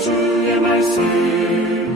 주의 말씀.